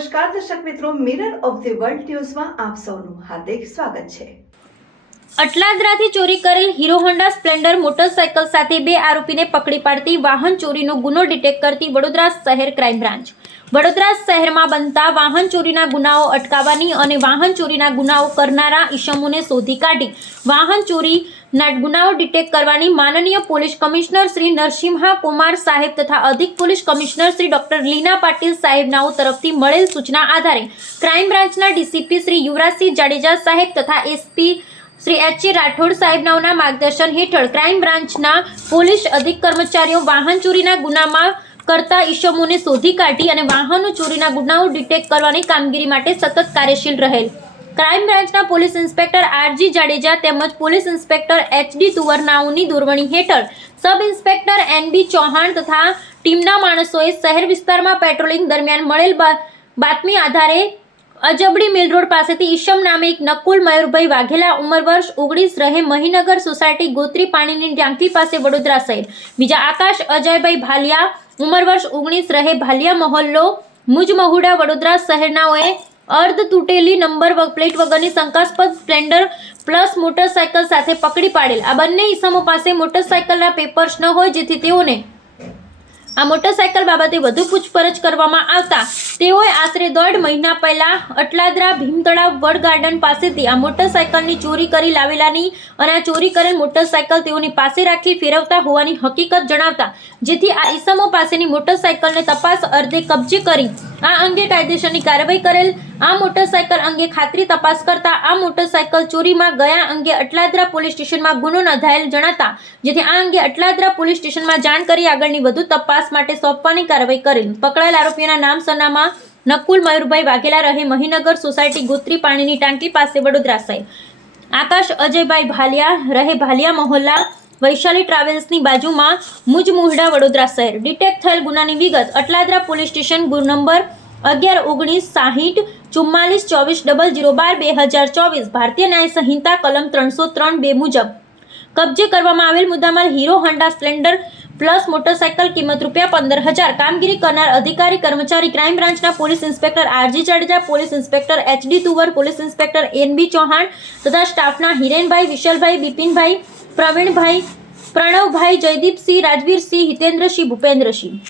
નમસ્કાર, દર્શક મિત્રો મિરર ઓફ ધ વર્લ્ડ ન્યૂઝમાં આપ સૌનું હાર્દિક સ્વાગત છે. અટલાદરાથી ચોરી કરેલ હીરો હોન્ડા સ્પ્લેન્ડર મોટરસાયકલ સાથે બે આરોપીને પકડી પાડતી વાહન ચોરીનો ગુનો ડિટેક્ટ કરતી વડોદરા શહેર ક્રાઇમ બ્રાન્ચ. વડોદરા શહેરમાં બનતા વાહન ચોરીના ગુનાઓ અટકાવવાની અને વાહન ચોરીના ગુનાઓ કરનારા ઈસમોને શોધી કાઢી વાહન ચોરીના ગુનાઓ ડિટેક્ટ કરવાની માનનીય પોલીસ કમિશનર શ્રી નરસિંહા કુમાર સાહેબ તથા અધિક police commissioner Shri doctor Leena Patil સાહેબનાઓ તરફથી મળેલ સૂચના આધારે ક્રાઇમ બ્રાન્ચના ડીસીપી શ્રી યુવરાજસિંહ જાડેજા સાહેબ તથા એસપી શ્રી એચ રાઠોડ સાહેબનાઓના માર્ગદર્શન હેઠળ ક્રાઇમ બ્રાન્ચના પોલીસ અધિક કર્મચારીઓ વાહન ચોરીના ગુનામાં કરતા ઇસમોને શોધી કાઢી અને વાહનો ચોરીના ગુનાઓ ડિટેક્ટ કરવાની કામગીરી માટે સતત કાર્યશીલ રહેલ. ક્રાઇમ બ્રાન્ચના પોલીસ ઇન્સ્પેક્ટર આરજી જાડેજા તેમજ પોલીસ ઇન્સ્પેક્ટર એચડી તુવરનાઓની દોરવણી હેઠળ sub inspector N B Chauhan તથા ટીમના માણસોએ શહેર વિસ્તારમાં પેટ્રોલિંગ દરમિયાન મળેલ બાતમી આધારે અજબડી મિલ રોડ પાસેથી ઈશમ નામે એક નકુલ મયુરભાઈ વાઘેલા ઉંમર વર્ષ ઓગણીસ રહે મહીનગર સોસાયટી ગોત્રી પાણીની ટાંકી પાસે વડોદરા શહેર. બીજા આકાશ અજયભાઈ ભાલિયા ઉંમર વર્ષ ઓગણીસ રહે ભાલિયા મહોલ્લો મુજમહુડા વડોદરા શહેરનાઓએ અર્ધ તૂટેલી નંબર પ્લેટ વગરની શંકાસ્પદ સ્પ્લેન્ડર પ્લસ મોટરસાયકલ સાથે પકડી પાડેલ. આ બંને ઇસમો પાસે મોટરસાયકલના પેપર્સ ન હોય જેથી તેઓને આ મોટરસાયકલ બાબતે વધુ પૂછપરછ કરવામાં આવતા. તેઓએ આશરે દોઢ મહિના પહેલા અટલાદરા ભીમતળાવ વડ ગાર્ડન પાસેથી આ મોટરસાયકલની ચોરી કરી લાવેલાની અને આ ચોરી કરેલ મોટરસાયકલ તેઓની પાસે રાખી ફેરવતા હોવાની હકીકત જણાવતા, જેથી આ ઇસમો પાસેની મોટરસાયકલને તપાસ અર્ધે કબજે કરી આ અંગે કાયદેસરની કાર્યવાહી કરેલ, આ મોટરસાયકલ અંગે ખાતરી તપાસ કરતા, આ મોટરસાયકલ ચોરીમાં ગયા અંગે અટલાદરા પોલીસ સ્ટેશનમાં ગુનો નોંધાયેલ જણાતા, જેથી આ અંગે અટલાદરા પોલીસ સ્ટેશનમાં જાણ કરી આગળની વધુ તપાસ માટે સોંપવાની કાર્યવાહી કરેલ પકડાયેલ આરોપીના નામ, સરનામા નકુલ મયુરભાઈ વાઘેલા રહે, મહીનગર સોસાયટી ગોત્રી પાણીની ટાંકી પાસે વડોદરા સાહેબ. આકાશ અજયભાઈ ભાલિયા રહે, ભાલિયા મહોલ્લા, વૈશાલી ટ્રાવેલ્સની બાજુમાં મુજ મુહડા વડોદરા શહેર. ડિટેક્ટ થયેલ ગુનાની વિગત અટલાદરા પોલીસ સ્ટેશન ગુર નંબર અગિયાર, ઓગણીસ, સાહીઠ, ચુમ્માલીસ, ચોવીસ, ડબલ જીરો બાર, બે હજાર ચોવીસ ભારતીય ન્યાય સંહિતા કલમ ત્રણસો ત્રણ બે મુજબ કબજે કરવામાં આવેલ મુદ્દામાલ Hero Honda Splendor plus motorcycle કિંમત રૂપિયા પંદર હજાર કામગીરી કરનાર અધિકારી, કર્મચારી, ક્રાઇમ બ્રાન્ચના police inspector RG Jadeja, police inspector HD Tuvar, police inspector N B Chauhan તથા સ્ટાફના હિરેનભાઈ, વિશલભાઈ, બિપિનભાઈ, પ્રવીણભાઈ, પ્રણવભાઈ, જયદીપસિંહ, રાજવીરસિંહ, હિતેન્દ્રસિંહ, ભૂપેન્દ્રસિંહ.